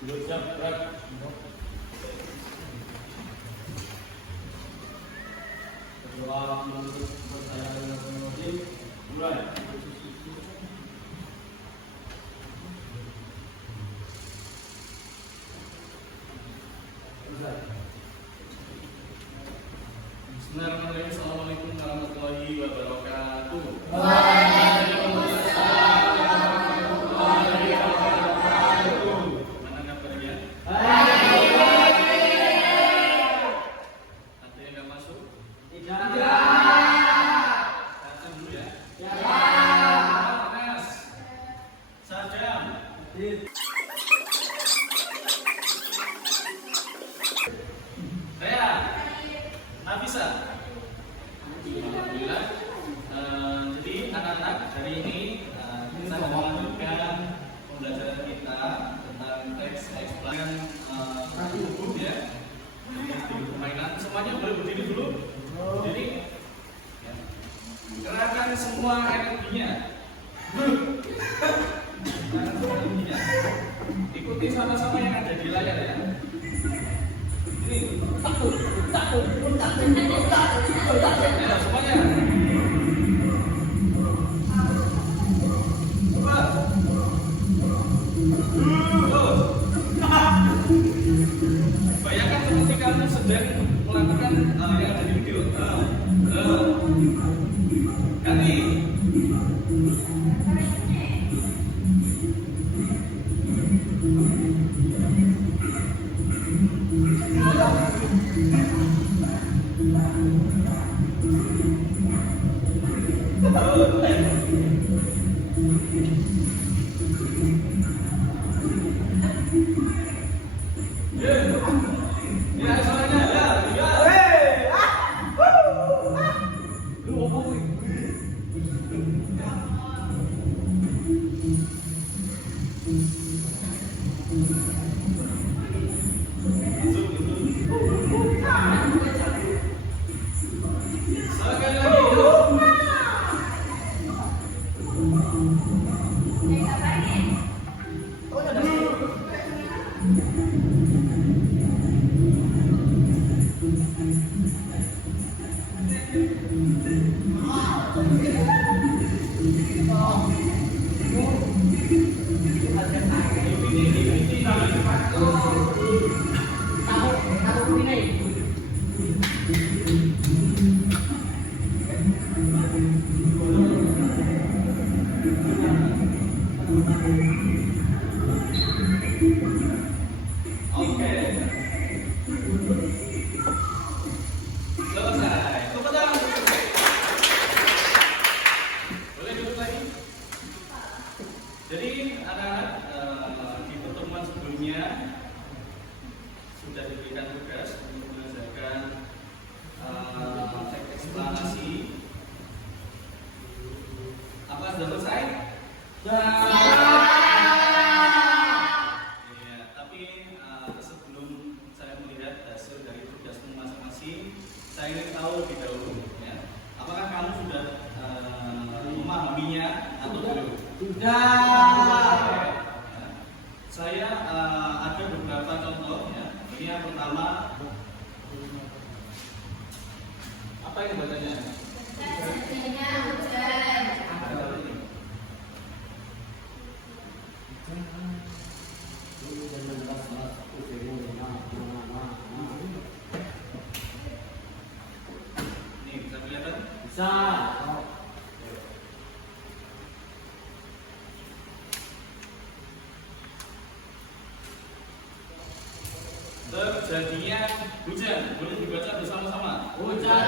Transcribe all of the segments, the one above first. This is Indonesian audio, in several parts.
Berucap berat. Berdoa menutup percayaan dengan wajib. Mulai. Bismillahirrahmanirrahim. Assalamualaikum warahmatullahi wabarakatuh. Bisa. Alhamdulillah. Jadi anak-anak hari ini kita mau melanjutkan pembelajaran kita tentang teks eksplain buku ya. Di permainan semuanya boleh berdiri dulu. Jadi ya, kerahkan semua energinya. Ikuti sama-sama yang ada di layar ya. Ini takut. Ya, semuanya. Coba. Bayangkan seperti kamu sedang melakukan yang ada di video. Ganti. Jadi anak-anak di pertemuan sebelumnya sudah diberikan tugas untuk mengerjakan teks eksplanasi. Apa sudah selesai? Ya, tapi sebelum saya melihat hasil dari tugasmu masing-masing, saya ingin tahu lebih dahulu ya. Apakah kamu sudah memahaminya atau belum? Sudah. Saya ada beberapa contoh ya. Ini yang pertama. Apa yang bacanya? Ini bisa kelihatan? Bisa. Terjadinya hujan, boleh dibaca bersama-sama. Hujan.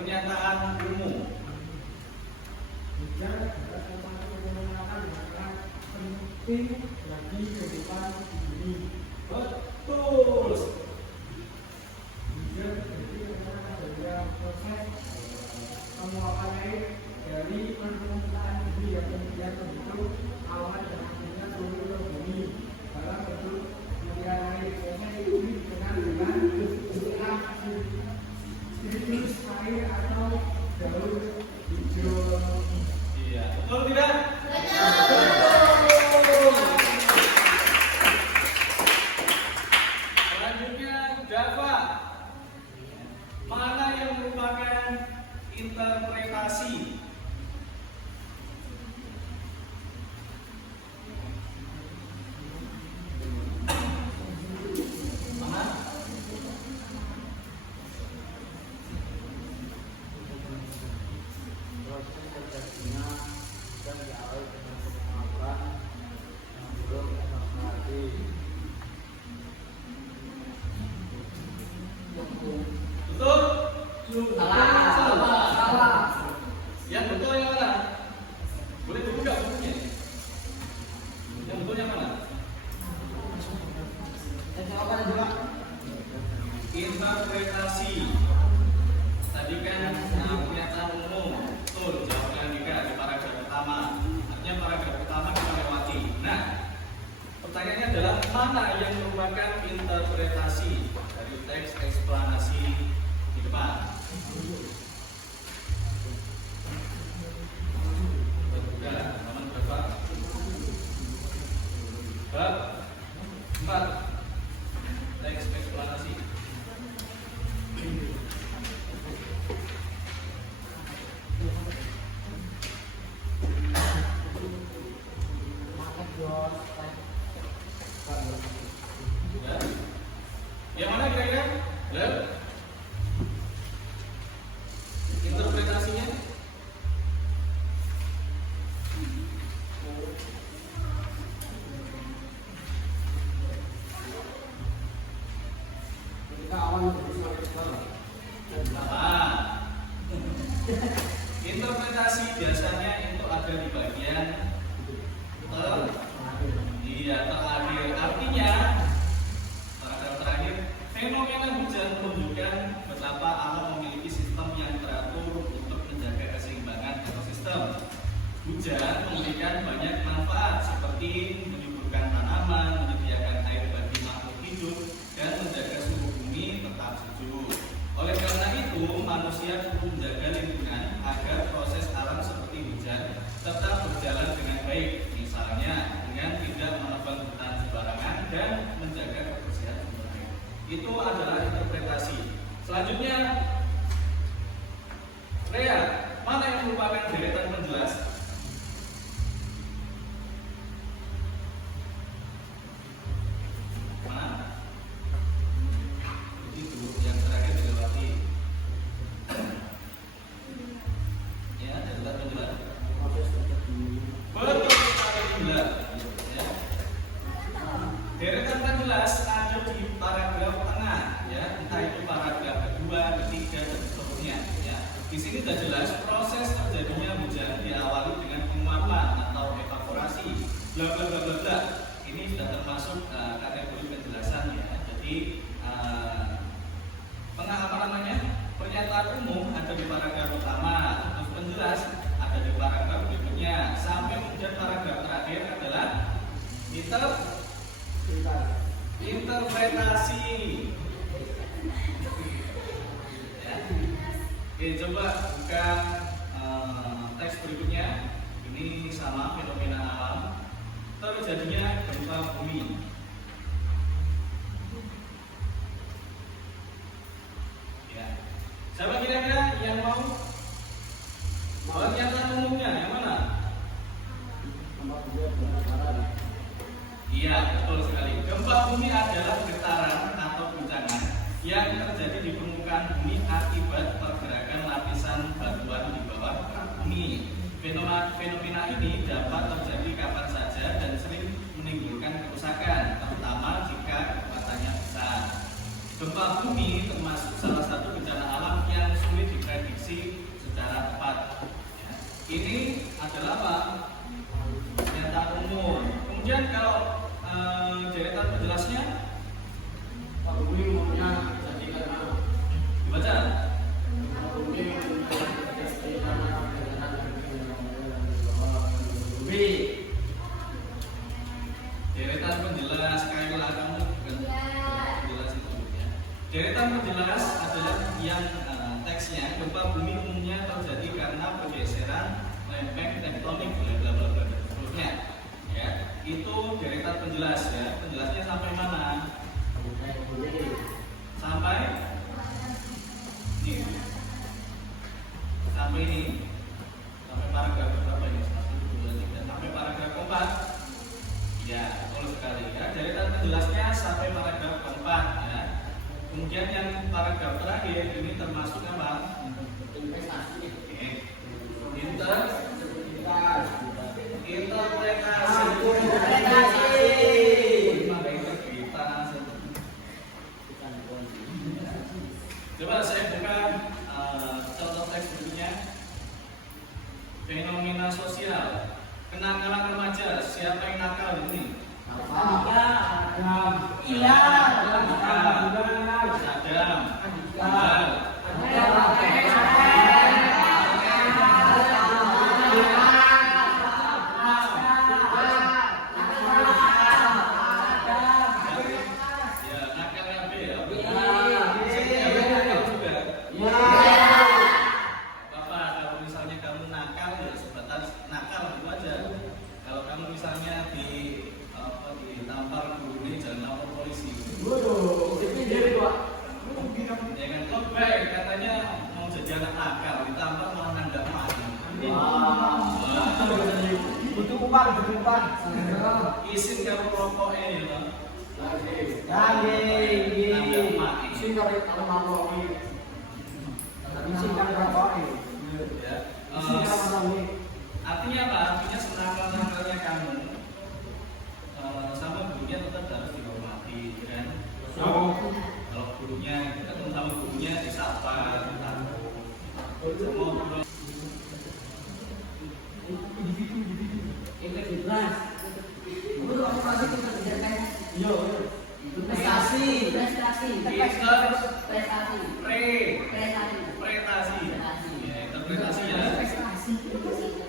pernyataan umum. Hujan adalah sesuatu yang sangat penting bagi kehidupan ini. Betul. Hujan itu adalah sebuah proses penguapan air dari permukaan bumi yang kemudian membentuk awan dan akhirnya turun ke bumi dalam bentuk butiran air. Proses ini dikenal dengan istilah siklus air atau daun hidro. Iya, betul tidak? Selanjutnya Java. Mana yang merupakan interpretasi? Mana? Proses terjadinya dan diawali dengan penguapan yang belum terjadi. Betul? Salah. Yang betul yang mana? Boleh dibuka bukunya. Yang betul yang mana? Interpretasi. Tadi kan pernyataan umum. Betul, jawabannya Nika di paragraf pertama. Artinya paragraf pertama kita lewati. Nah, pertanyaannya adalah mana yang merupakan interpretasi dari teks eksplanasi di depan? Berbuka, halaman berapa? Bab 4. Teks eksplanasi. Ya. Yang mana kira-kira? Lep. Interpretasinya? Interpretasi biasanya itu ada di bagian terakhir. Artinya paragraf terakhir, fenomena hujan menunjukkan betapa alam memiliki sistem yang teratur untuk menjaga keseimbangan ekosistem. Hujan memberikan banyak manfaat seperti menyuburkan tanaman, menyediakan air bagi makhluk hidup, dan menjaga suhu bumi tetap sejuk. Oleh karena itu, manusia perlu menjaga lingkungan agar proses alam seperti hujan tetap berjalan dengan baik. Misalnya dengan tidak menebang hutan sembarangan dan menjaga kebersihan sumber air. Itu adalah interpretasi. Selanjutnya, Rea, mana yang merupakan deretan penjelas? Mana? Itu yang terakhir dilewati. Ya, deretan penjelas. Betul sekali benar. Ya. Deretan penjelas ada di paragraf tengah, ya, entah itu paragraf kedua, ketiga, dan seterusnya. Ya. Di sini sudah jelas proses terjadinya hujan diawali dengan penguapan atau evaporasi. Bla bla bla bla bla. Ini sudah termasuk kategori penjelasan ya. Jadi pernyataan umum ada di paragraf pertama, terus penjelas ada di paragraf berikutnya, sampai kemudian paragraf terakhir adalah interpretasi. Ya. Oke, coba buka teks berikutnya. Ini sama fenomena alam terjadinya gempa bumi. Ya. Siapa kira-kira yang mau pernyataan umumnya yang mana? Iya, betul sekali. Gempa bumi adalah getaran atau guncangan yang terjadi di permukaan bumi akibat pergerakan lapisan batuan di bawah bumi. Fenomena ini dapat terjadi kapan saja dan sering menimbulkan kerusakan, terutama jika kekuatannya besar. Gempa bumi termasuk salah satu bencana alam yang sulit diprediksi secara tepat. Ya. Ini adalah apa? Pernyataan umum. Kemudian kalau deretan penjelasnya Pak Bumi umumnya jadi karena dibaca. Pak Bumi Deretan penjelas, kailah kamu bukan penjelas itu ya. Deretan penjelas adalah yang teksnya gempa bumi umumnya terjadi karena pergeseran lempeng tektonik bla bla bla seterusnya. Ya, itu deretan penjelas ya. Penjelasnya sampai mana? Sampai ini. Sampai ini. Sampai paragraf berapa ini? 1, 2, 3. Sampai paragraf keempat. Ya, betul sekali ya. Deretan penjelasnya sampai paragraf keempat ya. Kemudian yang paragraf terakhir ini termasuk apa? investasi. Oke. Interpretasi. Coba saya buka contoh teks berikutnya. Fenomena sosial. Kenakalan remaja. Siapa yang nakal ini? Isin karo rokok ya, artinya apa? Artinya senakal-nakalnya kamu sama gurunya tetap harus dihormati, kan? Kalau gurunya kita ketemu sama gurunya disapa, semua guru. Interpretasi ya.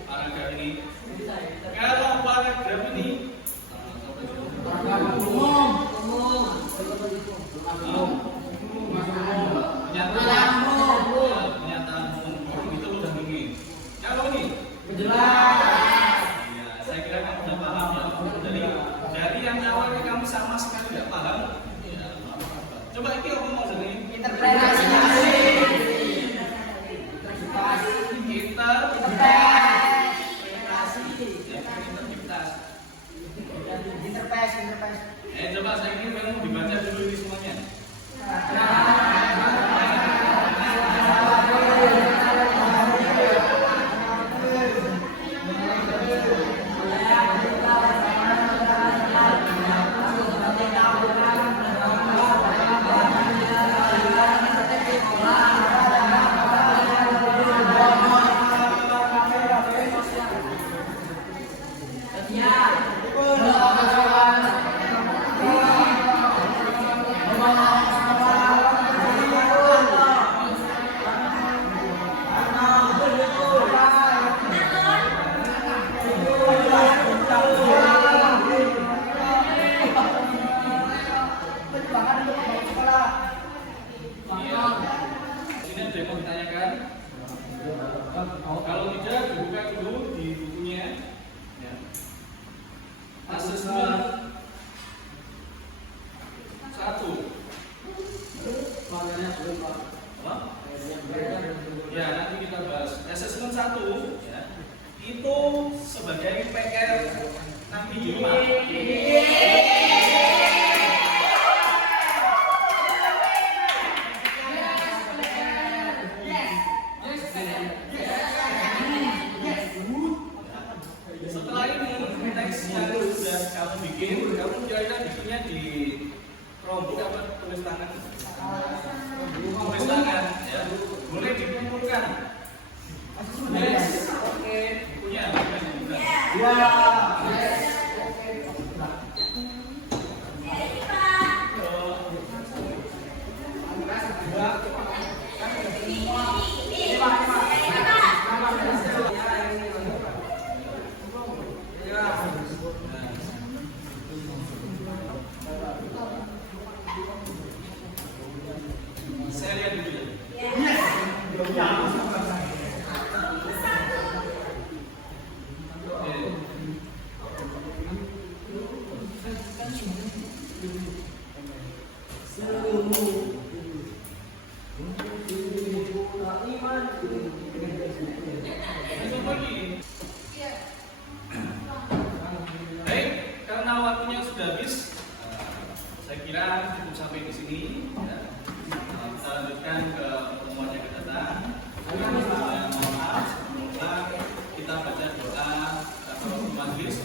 Paragraf ini. Kalau paragraf ini pernyataan umum itu udah begini. Kalau ini ya, saya kira kamu sudah paham ya. Dari yang awalnya kamu sama sekali tidak paham. Ya, coba ini aku mau jadi interpretasi. Oke, punya. Saya lihat dulu ya. Baik, karena waktunya sudah habis, saya kira cukup sampai di sini. Ya. Kita lanjutkan ke pertemuan yang akan datang. Mohon maaf, semoga kita baca doa atau majelis.